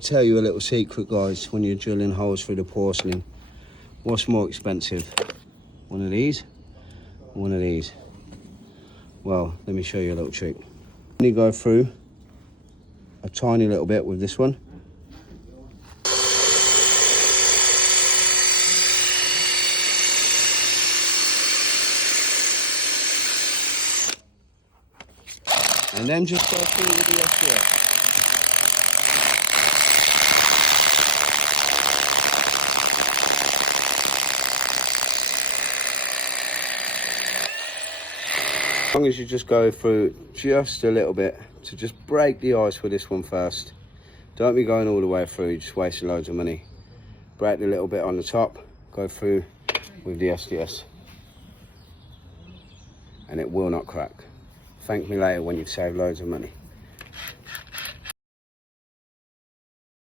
tell you a little secret, guys. When you're drilling holes through the porcelain, what's more expensive? One of these, one of these. Well, let me show you a little trick. Only go through a tiny little bit with this one. And then just go through with the SDS. As long as you just go through just a little bit to just break the ice with this one first. Don't be going all the way through, just wasting loads of money. Break the little bit on the top, go through with the SDS. And it will not crack. Thank me later when you've saved loads of money.